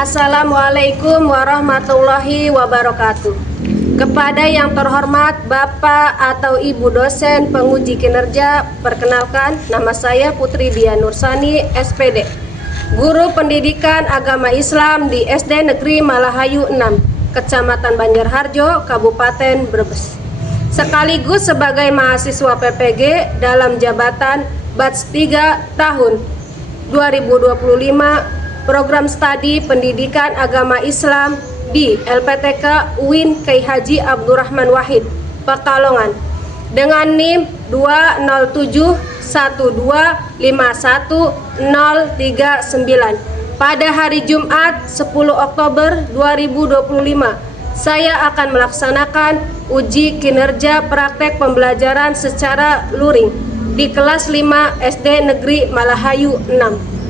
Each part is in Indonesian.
Assalamualaikum warahmatullahi wabarakatuh. Kepada yang terhormat Bapak atau Ibu dosen penguji kinerja, perkenalkan nama saya Putri Dian Nursani, SPD, Guru Pendidikan Agama Islam di SD Negeri Malahayu 6, Kecamatan Banjarharjo, Kabupaten Brebes. Sekaligus sebagai mahasiswa PPG dalam jabatan Batch 3 tahun 2025 Program Studi Pendidikan Agama Islam di LPTK UIN Kyai Haji Abdurrahman Wahid, Pekalongan, dengan NIM 20712510039 pada hari Jumat 10 Oktober 2025. Saya akan melaksanakan uji kinerja praktek pembelajaran secara luring di kelas 5 SD Negeri Malahayu 6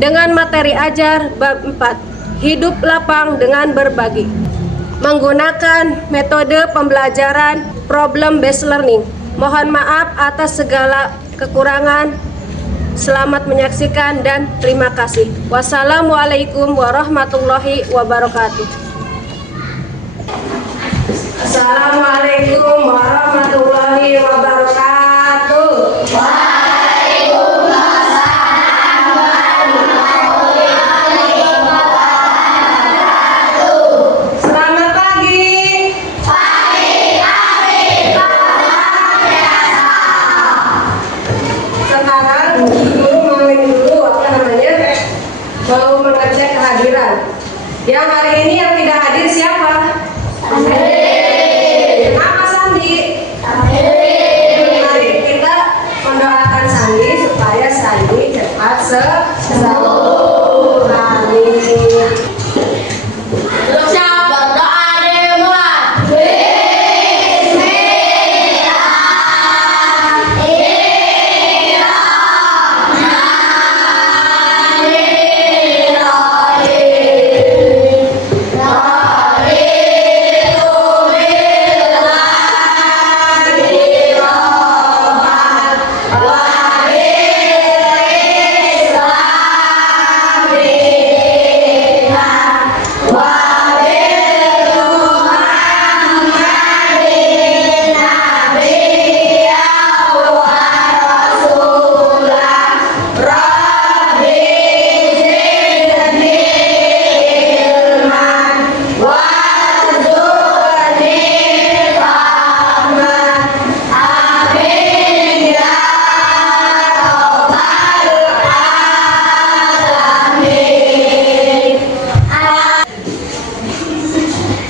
dengan materi ajar bab 4, hidup lapang dengan berbagi, menggunakan metode pembelajaran problem based learning. Mohon maaf atas segala kekurangan. Selamat menyaksikan dan terima kasih. Wassalamualaikum warahmatullahi wabarakatuh. Assalamualaikum warahmatullahi wabarakatuh. Mau mengecek kehadiran. Yang hari ini yang tidak hadir siapa? Sandi. Kenapa Sandi? Mari kita mendoakan Sandi supaya Sandi cepat sembuh. Amin.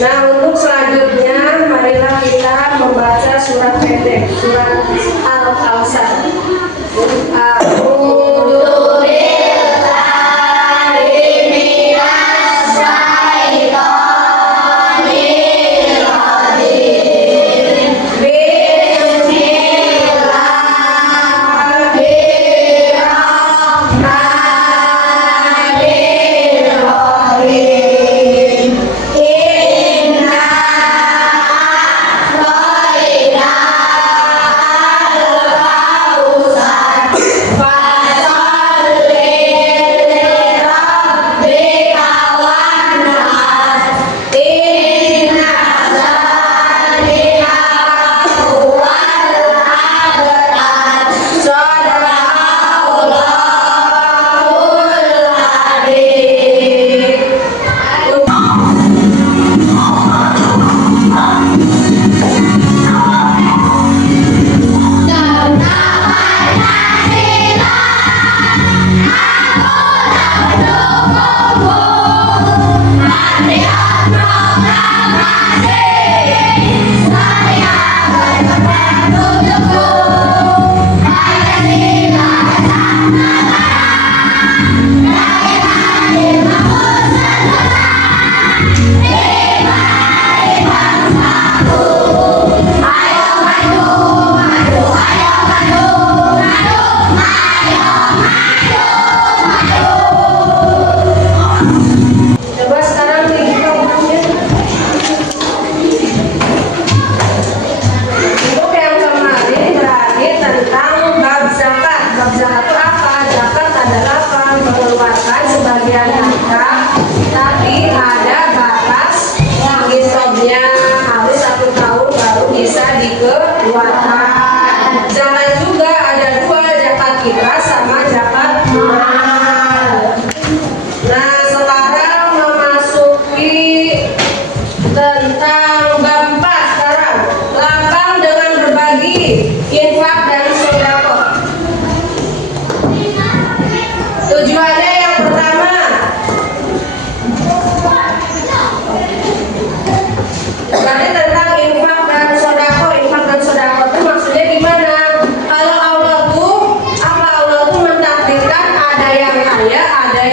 Nah, untuk selanjutnya marilah kita membaca surat pendek, surat Al-Kausar.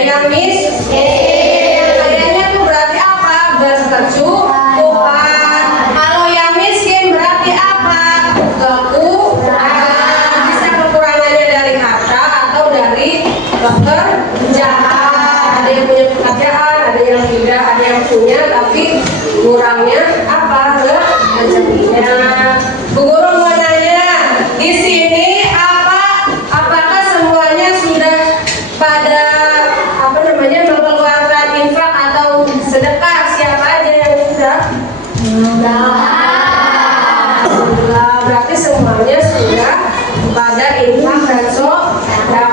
yang miskin. Kayanya tuh berarti apa? Berkecukupan. Kalau yang miskin berarti apa? Kekurangan. Bisa kekurangannya dari harta atau dari pekerjaan. Ada yang punya pekerjaan, ada yang tidak, ada yang punya tapi kurangnya apa? Rezekinya. Bu Guru mau nanya, di sini apakah semuanya sudah pada mengeluarkan infak atau sedekah? Siapa aja yang sudah? Alhamdulillah, berarti semuanya sudah pada infak dan sedekah.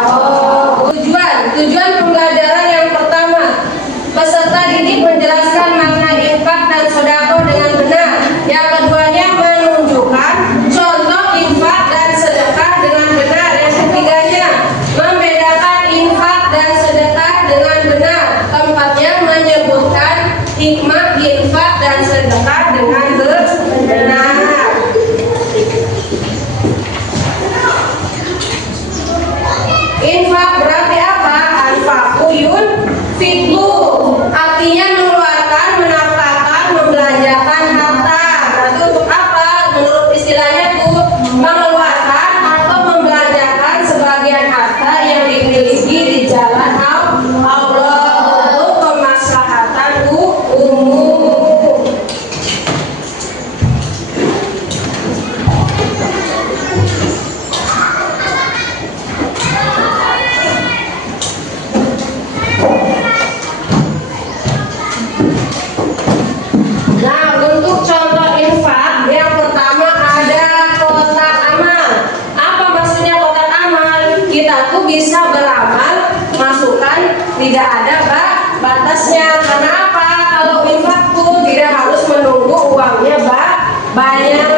Tujuan pembelajaran yang pertama, peserta didik menjelaskan makna infak dan sedekah dengan benar. Yang keduanya menunjukkan contoh infak dan sedekah dengan benar. Yang ketiganya membedakan infak dan sedekah dengan benar. Keempatnya menyebutkan hikmah infak dan sedekah dengan benar. Infak berarti apa? Anfaquyun fitlu, artinya mengeluarkan, menafkahkan, membelanjakan harta. Berarti untuk apa? Menurut istilahnya tuh mengeluarkan atau membelanjakan sebagian harta yang dimiliki di jalan Allah untuk kemaslahatan umum. Nah, untuk contoh infak yang pertama ada kotak amal. Apa maksudnya kotak amal? Kita tuh bisa beramal, masukkan, tidak ada batasnya. Karena apa? Kalau infak tuh tidak harus menunggu uangnya banyak.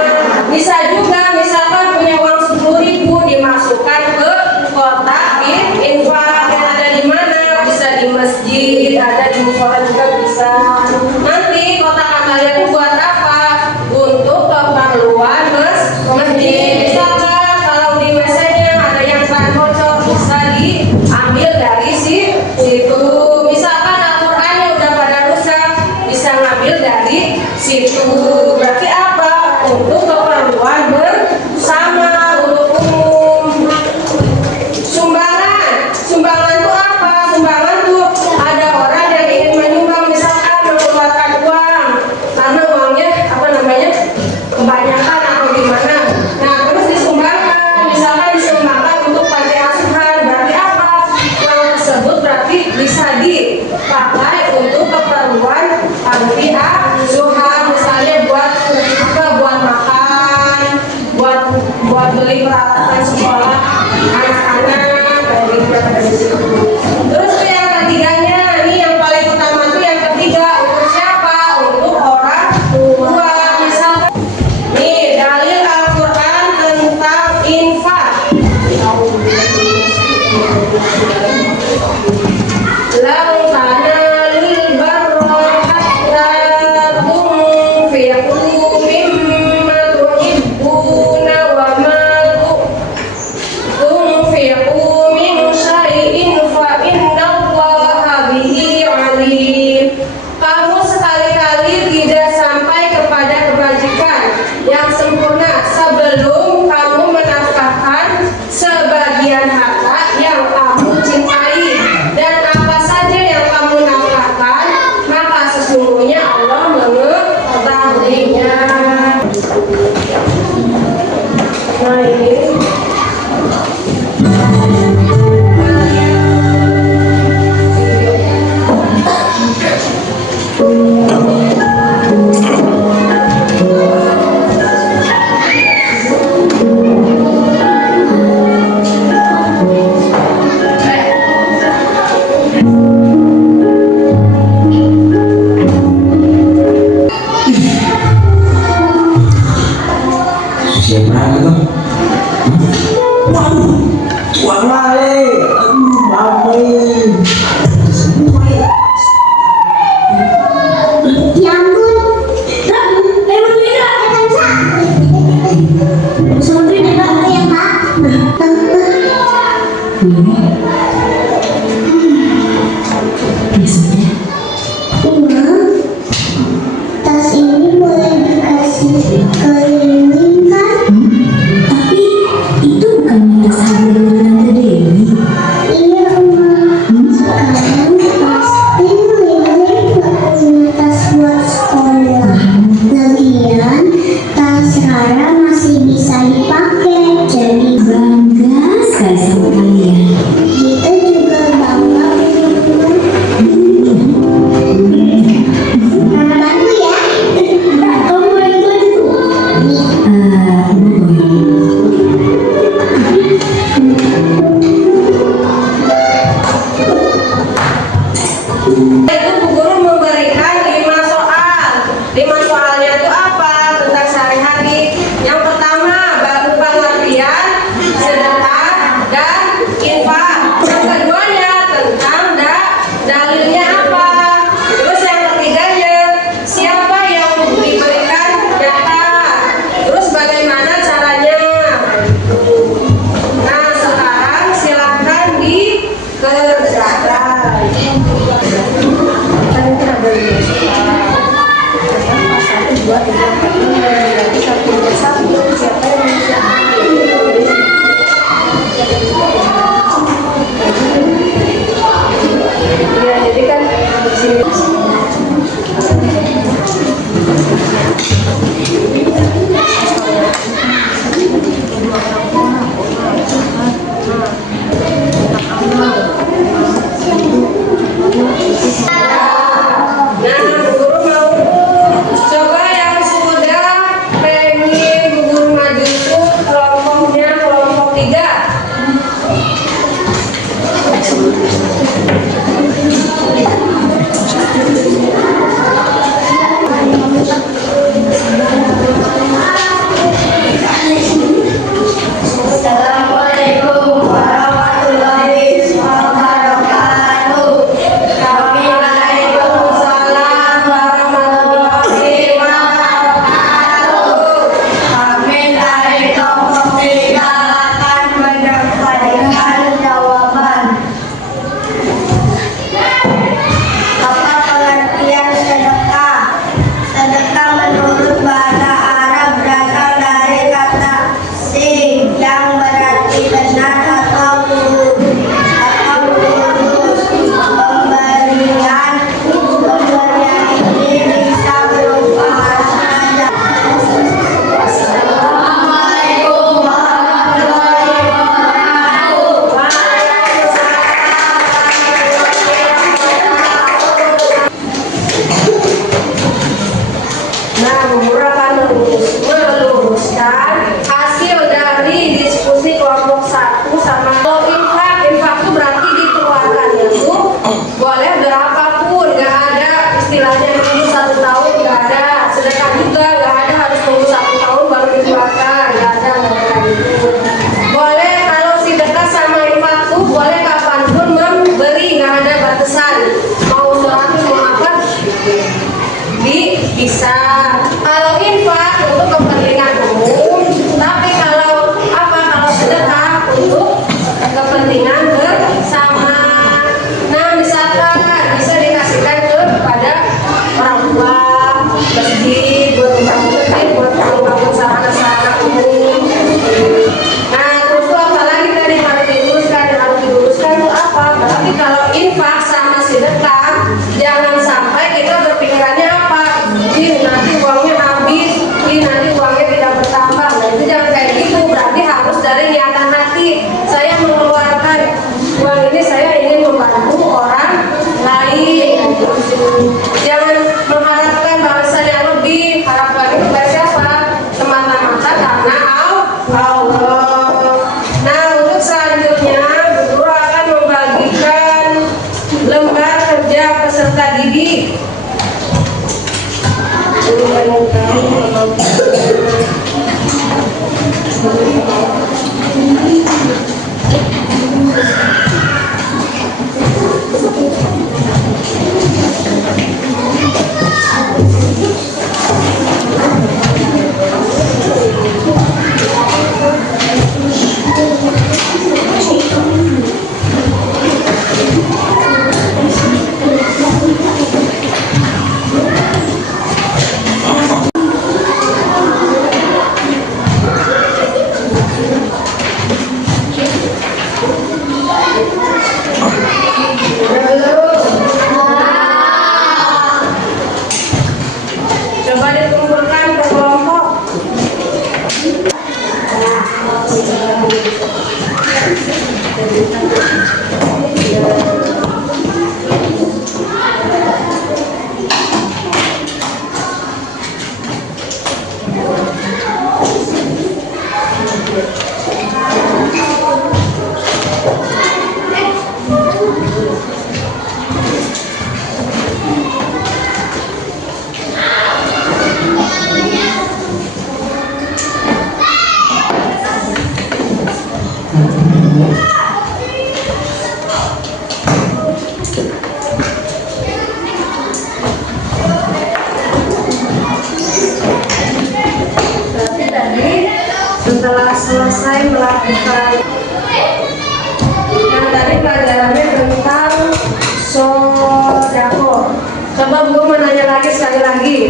Bisa juga misalkan punya uang 10.000 dimasukkan ke kotak infak yang ada di mana? Bisa di masjid, ada di musola juga bisa. Nanti kotak amalnya itu buat apa? Untuk keperluan masjid. Misalkan kalau di WC-nya ada yang ban bocor, bisa diambil dari situ. Misalkan Al-Qur'annya udah pada rusak, bisa ngambil dari situ. Berarti apa? Untuk keperluan bersama, untuk umum. Sumbangan itu apa? Sumbangan tuh ada orang yang ingin menyumbang, misalkan mengeluarkan uang karena uangnya kebanyakan atau gimana. Nah, terus disumbangkan, misalkan disumbangkan untuk panti asuhan. Berarti apa? Uang tersebut berarti bisa dipakai untuk keperluan panti asuhan, misalnya buat makan, buat beli peralatan sekolah anak-anak, kayak gitu. Terus tuh yang ketiganya, ini yang paling utama tuh yang ketiga, untuk siapa? Untuk orang tua. Misalkan nih dalil Al-Quran tentang infak. Lau tanalul barra hatta tunfiqu mimma tuhibbuna wa ma tunfiqu min syai'in fa innallaha bihi alim. Kamu sekali-kali tidak sampai kepada kebajikan yang sempurna sebelum kamu menafkahkan sebagian harta yang kamu cintai, dan apa saja yang Itu Bu Guru memberikan 5 soal. 5 soalnya itu apa? Tentang sehari-hari. Yang pertama, pengertian, sedekah, dan infak. Yang keduanya tentang dalilnya apa. Terus yang ketiganya, siapa yang diberikan zakat. Terus bagaimana caranya. Nah, sekarang silakan dikerjakan. Ya, jadi kan sini. Bisa. Kalau infak untuk kepentingan umum, tapi kalau sedekah untuk kepentingan bersama. Nah, misalkan bisa dikasihkan kepada orang tua, masjid, buat bangun sarana umum. Nah, terus tuh apalagi tadi harus diluruskan tuh apa? Tapi kalau infak sama sedekah, jangan sampai kita berpikirannya apa? Nanti uangnya habis, nanti uangnya tidak bertambah. Nah, itu jangan kayak gitu. Berarti harus dari niatan hati. Saya mengeluarkan uang ini, saya ingin membantu orang lain. Jangan mengharapkan balasan yang lebih. Harapkan itu dari siapa? Semata-mata karena Allah. Nah, untuk selanjutnya Guru akan membagikan lembar kerja peserta didik. Berarti tadi setelah selesai melakukan tadi pelajarannya tentang sodako. Coba Bu menanya lagi sekali lagi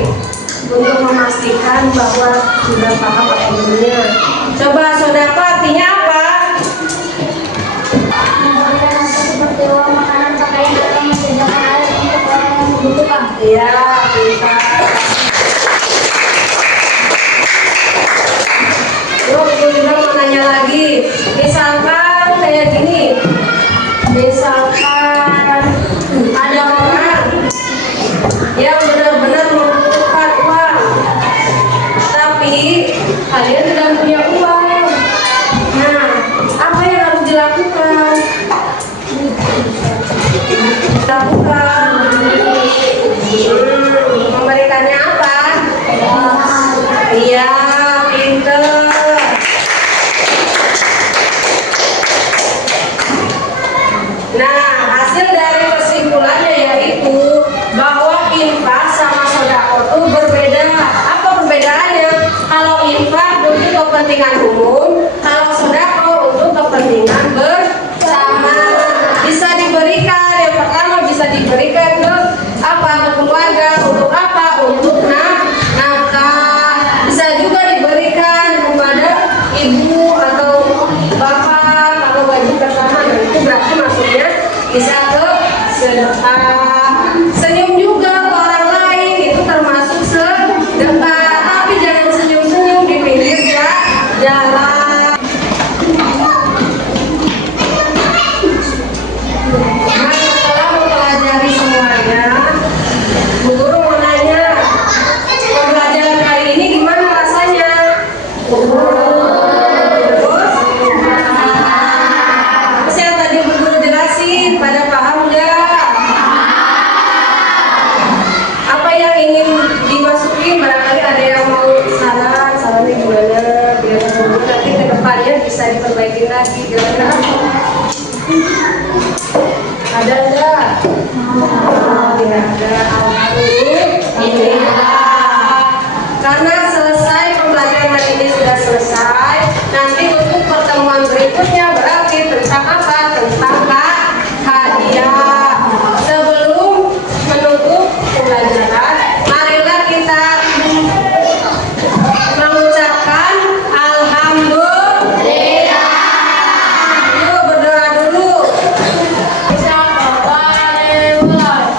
untuk memastikan bahwa sudah paham apa artinya. Coba sodako artinya apa? Memberikan harta seperti uang, makanan, pakaian, atau menyediakan air untuk orang yang membutuhkan. Iya, bisa. Terus Bu juga mau nanya lagi. Misalkan kayak gini. Misalkan ada orang yang benar-benar membutuhkan uang, tapi kalian tidak punya uang. Nah, apa yang harus dilakukan? Memberikannya apa? Iya, pinter. Nah, hasil dari kesimpulannya yaitu bahwa infak sama sodako itu berbeda. Apa perbedaannya? Kalau infak untuk kepentingan umum, kalau sodako untuk kepentingan bersama. Bisa diberikan, yang pertama bisa diberikan ke apa? Ke keluarga. Untuk apa? Untuk nafkah. Bisa juga diberikan kepada ibu atau bapak kalau gaji pertama. Nah, itu berarti maksudnya bisa ke sedekah. Senyum juga ke orang lain itu termasuk sedekah. Tapi jangan senyum-senyum di pinggir jalan. Nah, setelah mempelajari semuanya, Bu Guru mau nanya, pembelajaran kali ini gimana rasanya? Terus yang tadi Bu Guru jelasin, pada paham nggak? Apa yang ingin dimasukin? Barangkali ada yang mau sarannya gimana? Biar nanti ke depannya bisa diperbaiki lagi. Kira-kira ada nggak? Tidak ada. Alhamdulillah. Karena selesai pembelajaran hari ini sudah selesai. Nanti untuk pertemuan berikutnya berarti tentang apa? Tentang hadiah. Sebelum menutup pembelajaran, marilah kita mengucapkan alhamdulillah. Yuk berdoa dulu. Waalaikumsalam warahmatullahi wabarakatuh.